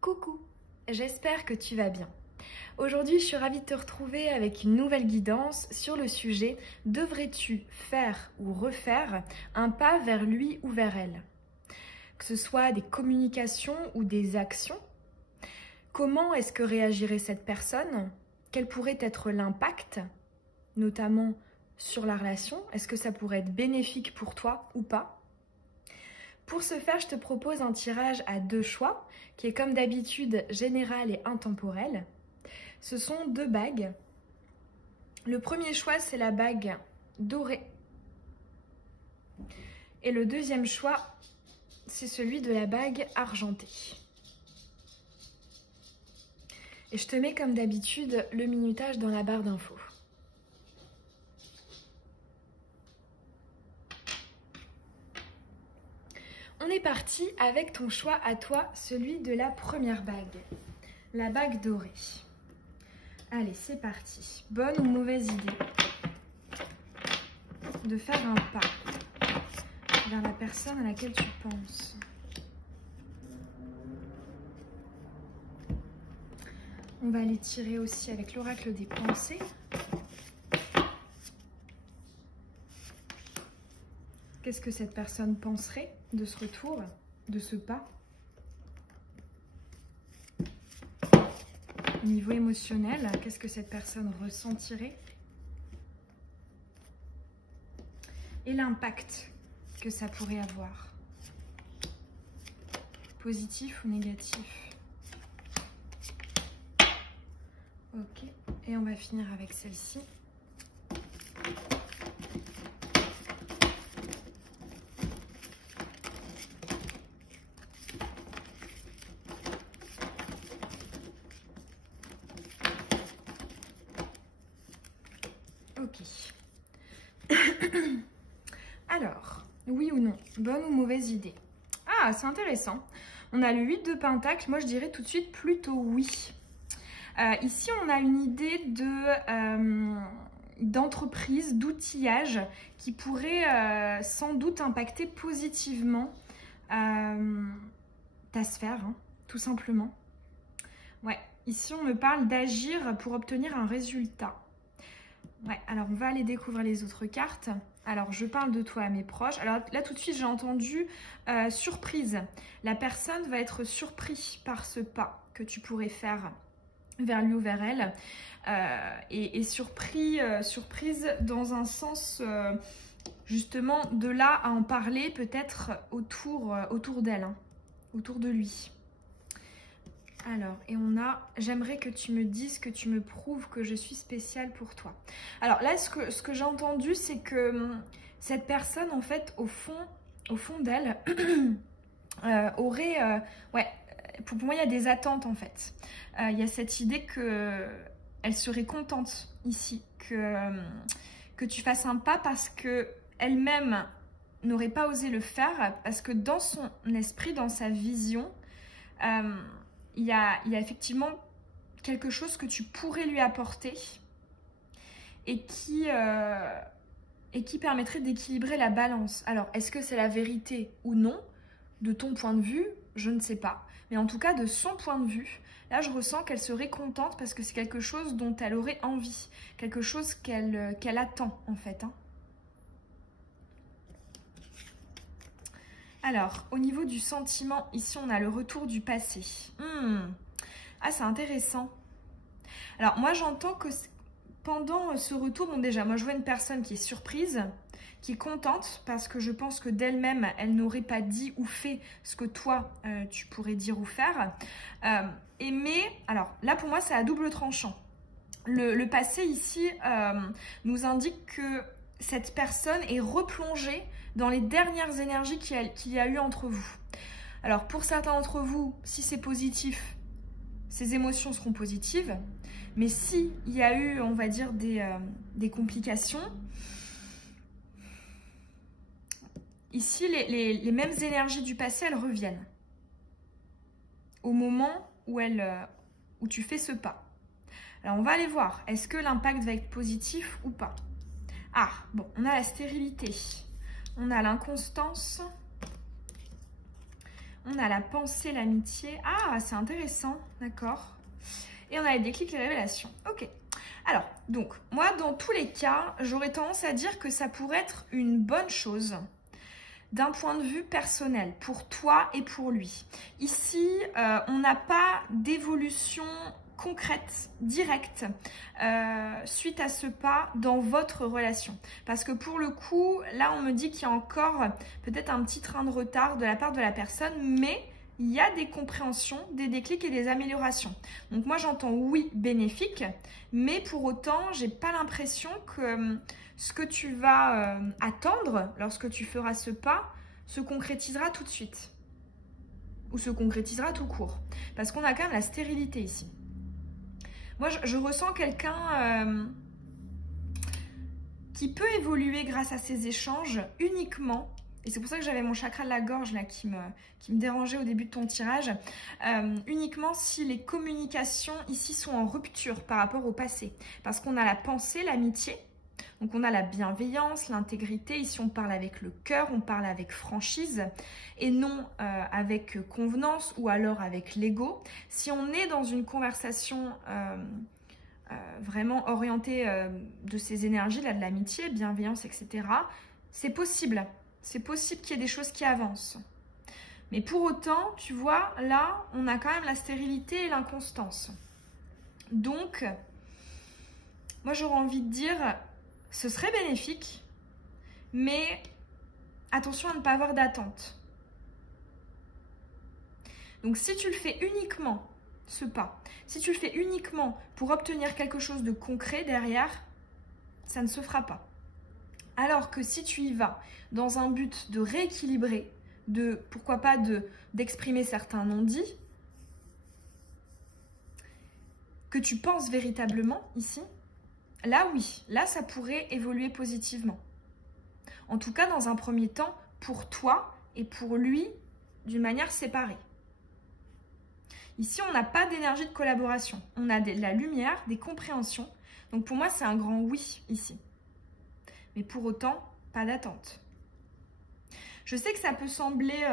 Coucou, j'espère que tu vas bien. Aujourd'hui, je suis ravie de te retrouver avec une nouvelle guidance sur le sujet « Devrais-tu faire ou refaire un pas vers lui ou vers elle ?» Que ce soit des communications ou des actions. Comment est-ce que réagirait cette personne? Quel pourrait être l'impact, notamment sur la relation? Est-ce que ça pourrait être bénéfique pour toi ou pas? Pour ce faire, je te propose un tirage à 2 choix, qui est comme d'habitude général et intemporel. Ce sont 2 bagues. Le premier choix, c'est la bague dorée. Et le deuxième choix, c'est celui de la bague argentée. Et je te mets comme d'habitude le minutage dans la barre d'infos. On est parti avec ton choix à toi, celui de la première bague, la bague dorée. Allez, c'est parti. Bonne ou mauvaise idée de faire un pas vers la personne à laquelle tu penses? On va aller tirer aussi avec l'oracle des pensées. Qu'est-ce que cette personne penserait de ce retour, de ce pas? Au niveau émotionnel, qu'est-ce que cette personne ressentirait? Et l'impact que ça pourrait avoir, positif ou négatif? Ok, et on va finir avec celle-ci. Ok. Alors, oui ou non, bonne ou mauvaise idée? Ah, c'est intéressant. On a le 8 de Pentacle. Moi, je dirais tout de suite plutôt oui. Ici, on a une idée d'entreprise, d'outillage qui pourrait sans doute impacter positivement ta sphère, hein, tout simplement. Ouais, ici, on me parle d'agir pour obtenir un résultat. Ouais, alors on va aller découvrir les autres cartes. Alors, je parle de toi à mes proches. Alors là, tout de suite, j'ai entendu surprise. La personne va être surprise par ce pas que tu pourrais faire vers lui ou vers elle. Et surprise dans un sens, justement, de là à en parler peut-être autour d'elle, hein, autour de lui. Alors, et on a « J'aimerais que tu me dises, que tu me prouves que je suis spéciale pour toi ». Alors là, ce que j'ai entendu, c'est que cette personne, en fait, au fond d'elle, aurait... ouais, pour moi, il y a des attentes, en fait. Il y a cette idée qu'elle serait contente, ici, que tu fasses un pas parce qu'elle-même n'aurait pas osé le faire, parce que dans son esprit, dans sa vision... il y a effectivement quelque chose que tu pourrais lui apporter et qui permettrait d'équilibrer la balance. Alors, est-ce que c'est la vérité ou non? De ton point de vue, je ne sais pas. Mais en tout cas, de son point de vue, là, je ressens qu'elle serait contente parce que c'est quelque chose dont elle aurait envie. Quelque chose qu'elle attend, en fait, hein. Alors, au niveau du sentiment, ici, on a le retour du passé. Ah, c'est intéressant. Alors, moi, j'entends que pendant ce retour, bon, déjà, moi, je vois une personne qui est surprise, qui est contente, parce que je pense que d'elle-même, elle n'aurait pas dit ou fait ce que toi, tu pourrais dire ou faire. Mais, alors, là, pour moi, c'est à double tranchant. Le passé, ici, nous indique que cette personne est replongée dans les dernières énergies qu'il y a eu entre vous. Alors, pour certains d'entre vous, si c'est positif, ces émotions seront positives. Mais s'il y a eu, on va dire, des complications, ici, les mêmes énergies du passé, elles reviennent. Au moment où tu fais ce pas. Alors, on va aller voir. Est-ce que l'impact va être positif ou pas? Ah, bon, on a la stérilité. On a l'inconstance. On a la pensée, l'amitié. Ah, c'est intéressant, d'accord. Et on a les déclics, les révélations. Ok. Alors, donc, moi, dans tous les cas, j'aurais tendance à dire que ça pourrait être une bonne chose d'un point de vue personnel, pour toi et pour lui. Ici, on n'a pas d'évolution concrète, directe, suite à ce pas dans votre relation. Parce que pour le coup, là, on me dit qu'il y a encore peut-être un petit train de retard de la part de la personne, mais il y a des compréhensions, des déclics et des améliorations. Donc moi, j'entends oui, bénéfique, mais pour autant, j'ai pas l'impression que ce que tu vas attendre lorsque tu feras ce pas se concrétisera tout de suite. Ou se concrétisera tout court. Parce qu'on a quand même la stérilité ici. Moi, je ressens quelqu'un qui peut évoluer grâce à ces échanges uniquement. Et c'est pour ça que j'avais mon chakra de la gorge là qui me dérangeait au début de ton tirage. Uniquement si les communications ici sont en rupture par rapport au passé. Parce qu'on a la pensée, l'amitié. Donc on a la bienveillance, l'intégrité. Ici on parle avec le cœur, on parle avec franchise et non avec convenance ou alors avec l'ego. Si on est dans une conversation vraiment orientée de ces énergies là, de l'amitié, bienveillance, etc., c'est possible. C'est possible qu'il y ait des choses qui avancent. Mais pour autant, tu vois, là, on a quand même la stérilité et l'inconstance. Donc, moi, j'aurais envie de dire, ce serait bénéfique, mais attention à ne pas avoir d'attente. Donc, si tu le fais uniquement, ce pas, si tu le fais uniquement pour obtenir quelque chose de concret derrière, ça ne se fera pas. Alors que si tu y vas dans un but de rééquilibrer, de, pourquoi pas, d'exprimer certains non-dits, que tu penses véritablement ici, là oui, là ça pourrait évoluer positivement. En tout cas, dans un premier temps, pour toi et pour lui, d'une manière séparée. Ici, on n'a pas d'énergie de collaboration. On a de la lumière, des compréhensions. Donc pour moi, c'est un grand oui ici. Mais pour autant, pas d'attente. Je sais que ça peut sembler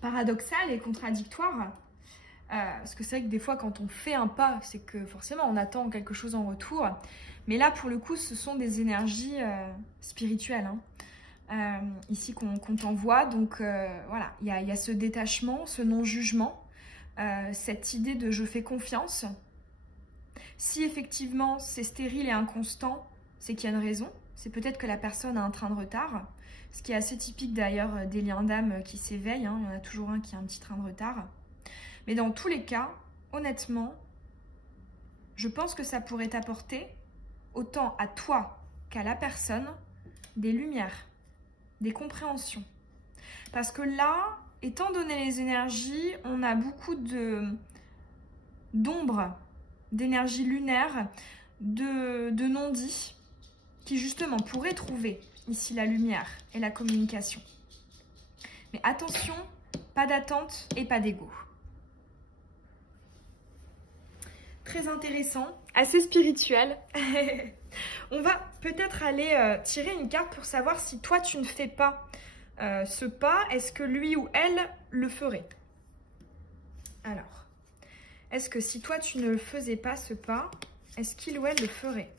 paradoxal et contradictoire, parce que c'est vrai que des fois, quand on fait un pas, c'est que forcément, on attend quelque chose en retour. Mais là, pour le coup, ce sont des énergies spirituelles, ici qu'on t'envoie. Donc voilà, il y a ce détachement, ce non-jugement, cette idée de « je fais confiance ». Si effectivement, c'est stérile et inconstant, c'est qu'il y a une raison. C'est peut-être que la personne a un train de retard, ce qui est assez typique d'ailleurs des liens d'âme qui s'éveillent. Il y en a toujours un qui a un petit train de retard. Mais dans tous les cas, honnêtement, je pense que ça pourrait t'apporter, autant à toi qu'à la personne, des lumières, des compréhensions. Parce que là, étant donné les énergies, on a beaucoup d'ombre, d'énergie lunaire, de non-dits, qui justement pourrait trouver ici la lumière et la communication. Mais attention, pas d'attente et pas d'ego. Très intéressant, assez spirituel. On va peut-être aller tirer une carte pour savoir si toi tu ne fais pas ce pas, est-ce que lui ou elle le ferait? Alors, est-ce que si toi tu ne faisais pas ce pas, est-ce qu'il ou elle le ferait?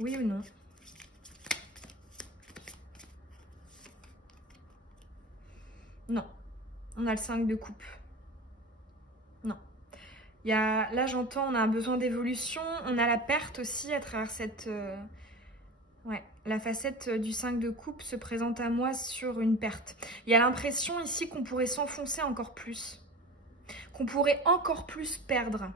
Oui ou non? Non. On a le 5 de coupe. Non. Là, j'entends, on a un besoin d'évolution. On a la perte aussi à travers cette... Ouais, la facette du 5 de coupe se présente à moi sur une perte. Il y a l'impression ici qu'on pourrait s'enfoncer encore plus. Qu'on pourrait encore plus perdre.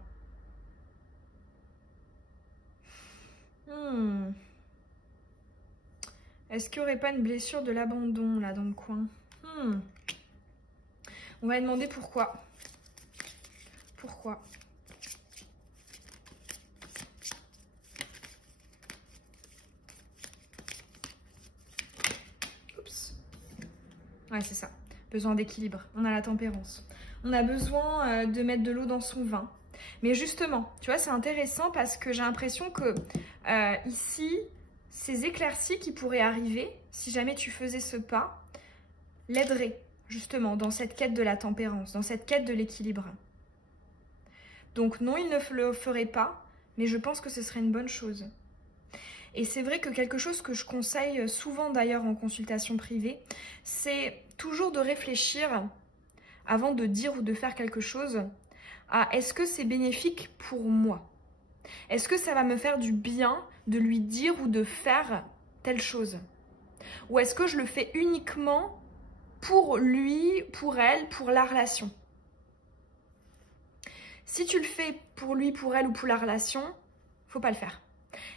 Est-ce qu'il n'y aurait pas une blessure de l'abandon là dans le coin? On va demander pourquoi. Pourquoi? Oups. Ouais, c'est ça. Besoin d'équilibre. On a la tempérance. On a besoin de mettre de l'eau dans son vin. Mais justement, tu vois, c'est intéressant parce que j'ai l'impression que ici, ces éclaircies qui pourraient arriver, si jamais tu faisais ce pas, l'aideraient justement dans cette quête de la tempérance, dans cette quête de l'équilibre. Donc non, il ne le ferait pas, mais je pense que ce serait une bonne chose. Et c'est vrai que quelque chose que je conseille souvent d'ailleurs en consultation privée, c'est toujours de réfléchir avant de dire ou de faire quelque chose à est-ce que c'est bénéfique pour moi? Est-ce que ça va me faire du bien de lui dire ou de faire telle chose? Ou est-ce que je le fais uniquement pour lui, pour elle, pour la relation? Si tu le fais pour lui, pour elle ou pour la relation, faut pas le faire.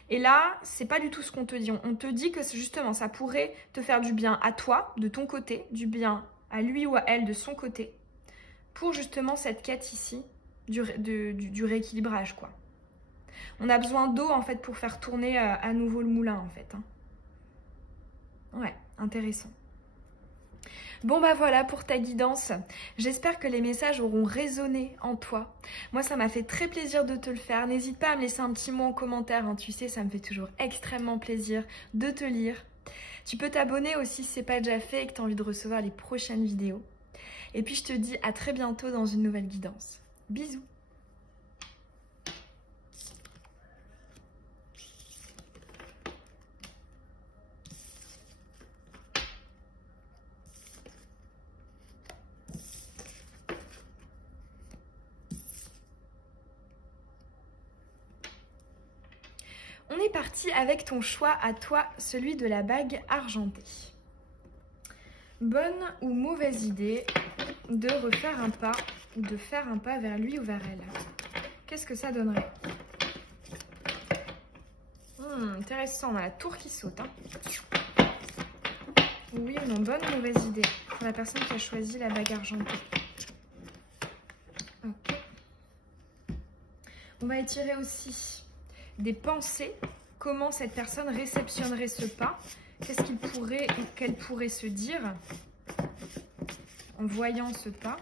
Et là, c'est pas du tout ce qu'on te dit. On te dit que justement, ça pourrait te faire du bien à toi, de ton côté, du bien à lui ou à elle de son côté, pour justement cette quête ici du rééquilibrage, quoi. On a besoin d'eau, en fait, pour faire tourner à nouveau le moulin, en fait. Hein. Ouais, intéressant. Bon bah voilà pour ta guidance, j'espère que les messages auront résonné en toi. Moi ça m'a fait très plaisir de te le faire, n'hésite pas à me laisser un petit mot en commentaire, hein. Tu sais ça me fait toujours extrêmement plaisir de te lire. Tu peux t'abonner aussi si ce n'est pas déjà fait et que tu as envie de recevoir les prochaines vidéos. Et puis je te dis à très bientôt dans une nouvelle guidance. Bisous. On est parti avec ton choix à toi, celui de la bague argentée. Bonne ou mauvaise idée de refaire un pas ou de faire un pas vers lui ou vers elle? Qu'est-ce que ça donnerait? Intéressant, on a la tour qui saute. Hein. Oui ou non, bonne ou mauvaise idée pour la personne qui a choisi la bague argentée? Ok. On va étirer aussi des pensées, comment cette personne réceptionnerait ce pas, qu'est-ce qu'elle pourrait se dire en voyant ce pas.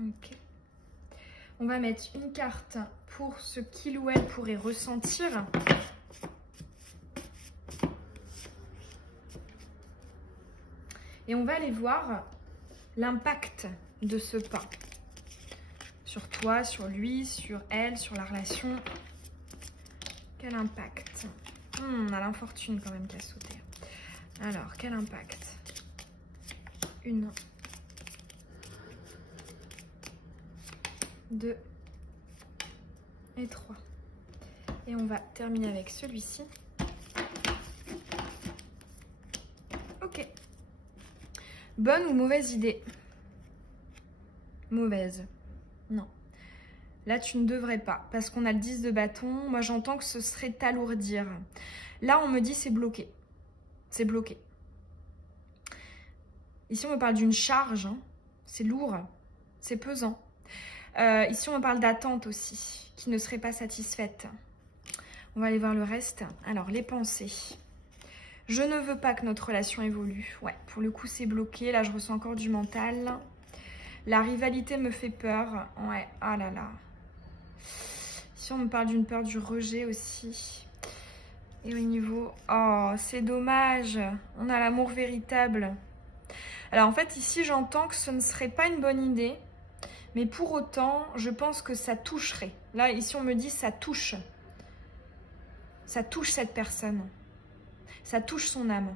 Ok. On va mettre une carte pour ce qu'il ou elle pourrait ressentir. Et on va aller voir l'impact de ce pas sur toi, sur lui, sur elle, sur la relation. Quel impact? On a l'infortune quand même qui a sauté. Alors, quel impact? 1, 2 et 3. Et on va terminer avec celui-ci. Ok. Bonne ou mauvaise idée? Mauvaise. Non. Là, tu ne devrais pas. Parce qu'on a le 10 de bâton. Moi, j'entends que ce serait t'alourdir. Là, on me dit c'est bloqué. C'est bloqué. Ici, on me parle d'une charge. Hein. C'est lourd. C'est pesant. Ici, on me parle d'attente aussi. Qui ne serait pas satisfaite. On va aller voir le reste. Alors, les pensées. Je ne veux pas que notre relation évolue. Ouais, pour le coup, c'est bloqué. Là, je ressens encore du mental. La rivalité me fait peur. Ouais, ah là là. Ici, on me parle d'une peur du rejet aussi. Et au niveau... Oh, c'est dommage. On a l'amour véritable. Alors, en fait, ici, j'entends que ce ne serait pas une bonne idée. Mais pour autant, je pense que ça toucherait. Là, ici, on me dit ça touche. Ça touche cette personne. Ça touche son âme.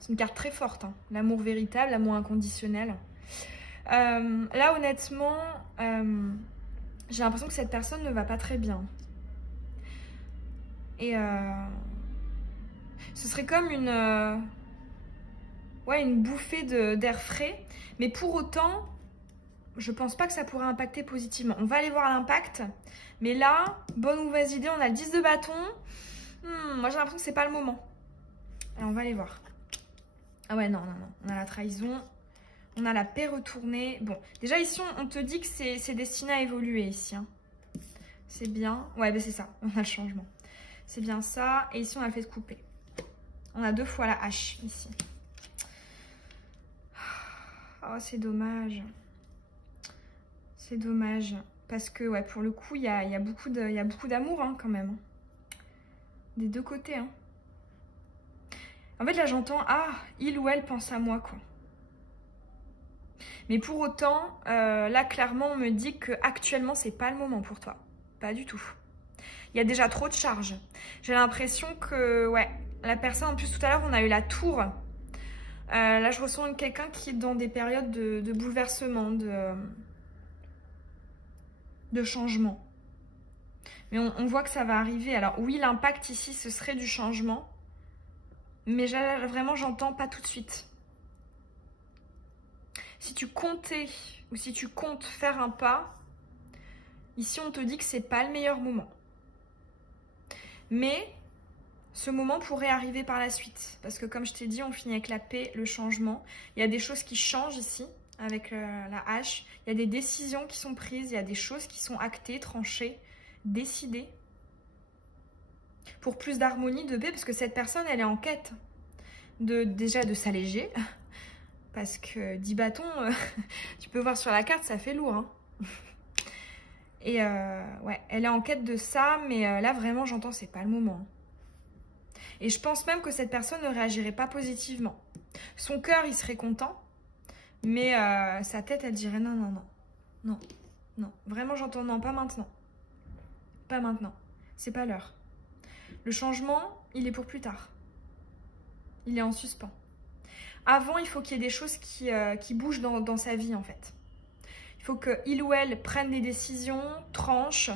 C'est une carte très forte. Hein. L'amour véritable, l'amour inconditionnel. Là, honnêtement, j'ai l'impression que cette personne ne va pas très bien. Et ce serait comme une bouffée d'air frais. Mais pour autant, je pense pas que ça pourrait impacter positivement. On va aller voir l'impact. Mais là, bonne ou mauvaise idée, on a le 10 de bâton. Moi, j'ai l'impression que c'est pas le moment. Alors, on va aller voir. Ah ouais, non. On a la trahison. On a la paix retournée. Bon, déjà ici, on te dit que c'est destiné à évoluer ici. Hein. C'est bien. Ouais, ben c'est ça. On a le changement. C'est bien ça. Et ici, on a le fait de couper. On a 2 fois la hache ici. Oh, c'est dommage. C'est dommage. Parce que, ouais, pour le coup, il y a beaucoup d'amour, hein, quand même. Des deux côtés, hein. En fait, là, j'entends, ah, il ou elle pense à moi, quoi. Mais pour autant, là, clairement, on me dit que actuellement, c'est pas le moment pour toi. Pas du tout. Il y a déjà trop de charges. J'ai l'impression que, ouais, la personne, en plus, tout à l'heure, on a eu la tour. Là, je ressens quelqu'un qui est dans des périodes de bouleversement, de changement. Mais on voit que ça va arriver. Alors, oui, l'impact ici, ce serait du changement. Mais vraiment, j'entends pas tout de suite. Si tu comptais ou si tu comptes faire un pas, ici, on te dit que c'est pas le meilleur moment. Mais ce moment pourrait arriver par la suite. Parce que comme je t'ai dit, on finit avec la paix, le changement. Il y a des choses qui changent ici, avec la hache. Il y a des décisions qui sont prises. Il y a des choses qui sont actées, tranchées, décidées. Pour plus d'harmonie, de paix. Parce que cette personne, elle est en quête déjà de s'alléger. Parce que 10 bâtons, tu peux voir sur la carte, ça fait lourd. Hein. Et ouais, elle est en quête de ça. Mais là, vraiment, j'entends, c'est pas le moment. Et je pense même que cette personne ne réagirait pas positivement. Son cœur, il serait content, mais sa tête, elle dirait non, non, non, non, non. Vraiment, j'entends non, pas maintenant. Pas maintenant. C'est pas l'heure. Le changement, il est pour plus tard. Il est en suspens. Avant, il faut qu'il y ait des choses qui bougent dans sa vie, en fait. Il faut qu'il ou elle prenne des décisions, tranche.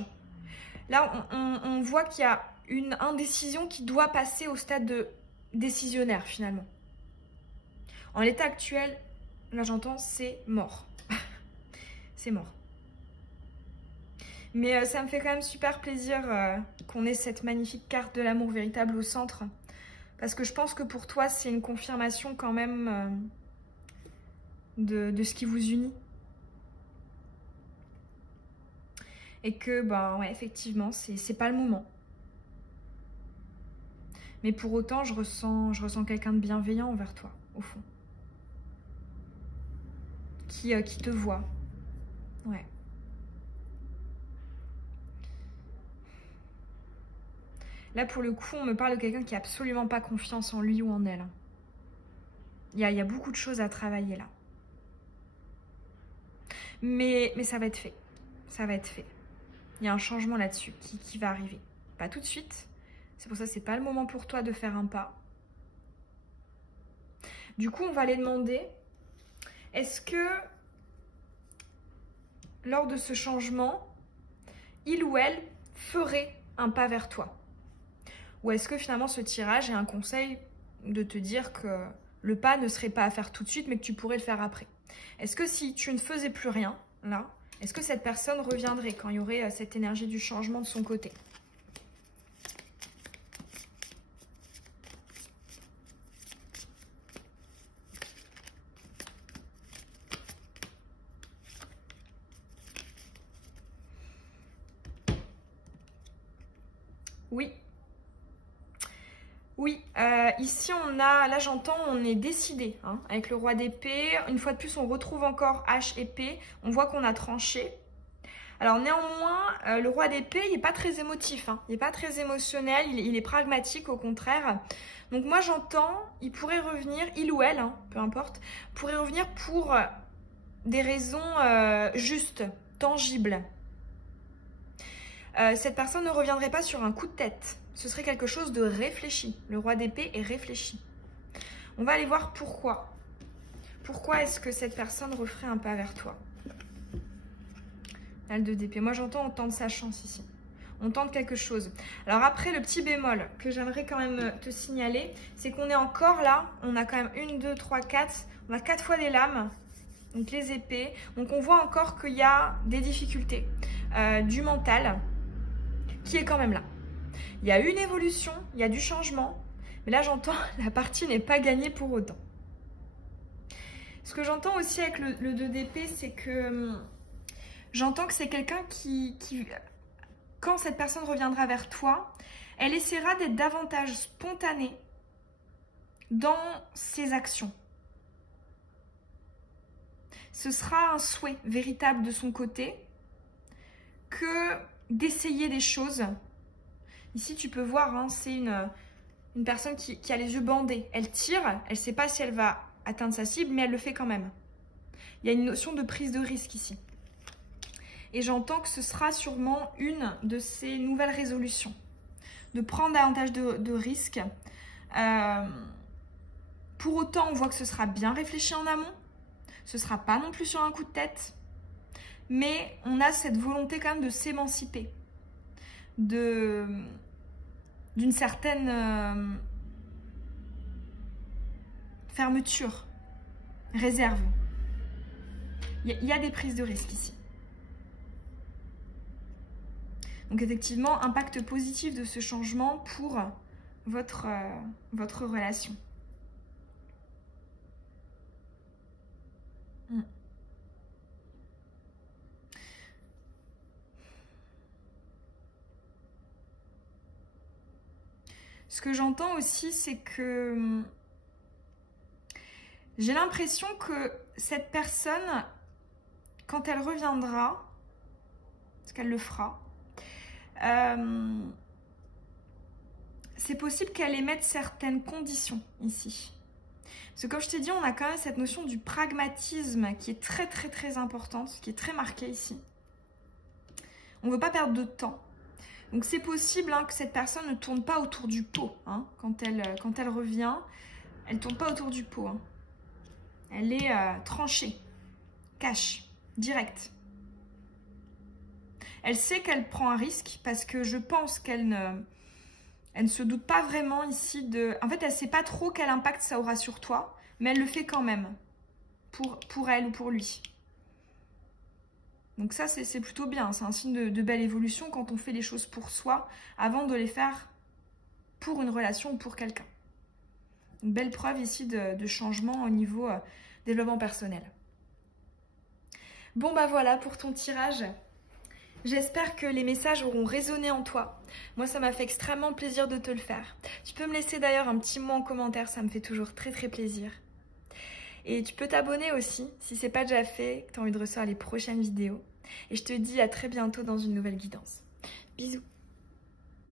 Là, on voit qu'il y a une indécision qui doit passer au stade de décisionnaire finalement. En l'état actuel, là j'entends, c'est mort. C'est mort. Mais ça me fait quand même super plaisir qu'on ait cette magnifique carte de l'amour véritable au centre. Parce que je pense que pour toi, c'est une confirmation quand même de ce qui vous unit. Et que, bah ouais, effectivement, c'est pas le moment. Mais pour autant, je ressens quelqu'un de bienveillant envers toi, au fond. Qui te voit. Ouais. Là, pour le coup, on me parle de quelqu'un qui n'a absolument pas confiance en lui ou en elle. Il y a beaucoup de choses à travailler là. Mais ça va être fait. Ça va être fait. Il y a un changement là-dessus qui va arriver. Pas tout de suite. C'est pour ça que c'est pas le moment pour toi de faire un pas. Du coup, on va aller demander, est-ce que lors de ce changement, il ou elle ferait un pas vers toi? Ou est-ce que finalement ce tirage est un conseil de te dire que le pas ne serait pas à faire tout de suite, mais que tu pourrais le faire après? Est-ce que si tu ne faisais plus rien, là, est-ce que cette personne reviendrait quand il y aurait cette énergie du changement de son côté? Oui. Oui, ici on a, là j'entends, on est décidé, hein, avec le roi d'épée. Une fois de plus, on retrouve encore hache épée. On voit qu'on a tranché. Alors néanmoins, le roi d'épée, il n'est pas très émotif, hein, il n'est pas très émotionnel, il est pragmatique au contraire. Donc moi j'entends, il pourrait revenir, il ou elle, hein, peu importe, pourrait revenir pour des raisons justes, tangibles. Cette personne ne reviendrait pas sur un coup de tête. Ce serait quelque chose de réfléchi. Le roi d'épée est réfléchi. On va aller voir pourquoi. Pourquoi est-ce que cette personne referait un pas vers toi? L'âle d'épée. Moi, j'entends, on tente sa chance ici. On tente quelque chose. Alors après, le petit bémol que j'aimerais quand même te signaler, c'est qu'on est encore là. On a quand même 1, 2, 3, 4. On a 4 fois des lames. Donc les épées. Donc on voit encore qu'il y a des difficultés. Du mental qui est quand même là. Il y a une évolution, il y a du changement, mais là j'entends la partie n'est pas gagnée pour autant. Ce que j'entends aussi avec le 2 d'épée, c'est que j'entends que c'est quelqu'un qui, quand cette personne reviendra vers toi, elle essaiera d'être davantage spontanée dans ses actions. ce sera un souhait véritable de son côté que d'essayer des choses. Ici, tu peux voir, hein, c'est une personne qui a les yeux bandés. Elle tire, elle ne sait pas si elle va atteindre sa cible, mais elle le fait quand même. Il y a une notion de prise de risque ici. Et j'entends que ce sera sûrement une de ces nouvelles résolutions. De prendre davantage de risques. Pour autant, on voit que ce sera bien réfléchi en amont. Ce ne sera pas non plus sur un coup de tête. Mais on a cette volonté quand même de s'émanciper. D'une certaine fermeture, réserve. Il y a des prises de risque ici. Donc effectivement, impact positif de ce changement pour votre relation. Ce que j'entends aussi, c'est que j'ai l'impression que cette personne, quand elle reviendra, parce qu'elle le fera, c'est possible qu'elle émette certaines conditions ici. Parce que comme je t'ai dit, on a quand même cette notion du pragmatisme qui est très très très importante, qui est très marquée ici. On ne veut pas perdre de temps. Donc c'est possible hein, que cette personne ne tourne pas autour du pot. Hein, quand elle revient, elle ne tourne pas autour du pot. Hein. Elle est tranchée, cash, directe. Elle sait qu'elle prend un risque parce que je pense qu'elle ne se doute pas vraiment ici de... En fait, elle ne sait pas trop quel impact ça aura sur toi, mais elle le fait quand même pour elle ou pour lui. Donc ça, c'est plutôt bien. C'est un signe de belle évolution quand on fait les choses pour soi avant de les faire pour une relation ou pour quelqu'un. Une belle preuve ici de changement au niveau développement personnel. Bon, bah voilà pour ton tirage. J'espère que les messages auront résonné en toi. Moi, ça m'a fait extrêmement plaisir de te le faire. Tu peux me laisser d'ailleurs un petit mot en commentaire, ça me fait toujours très très plaisir. Et tu peux t'abonner aussi, si ce n'est pas déjà fait, que tu as envie de recevoir les prochaines vidéos. Et je te dis à très bientôt dans une nouvelle guidance. Bisous.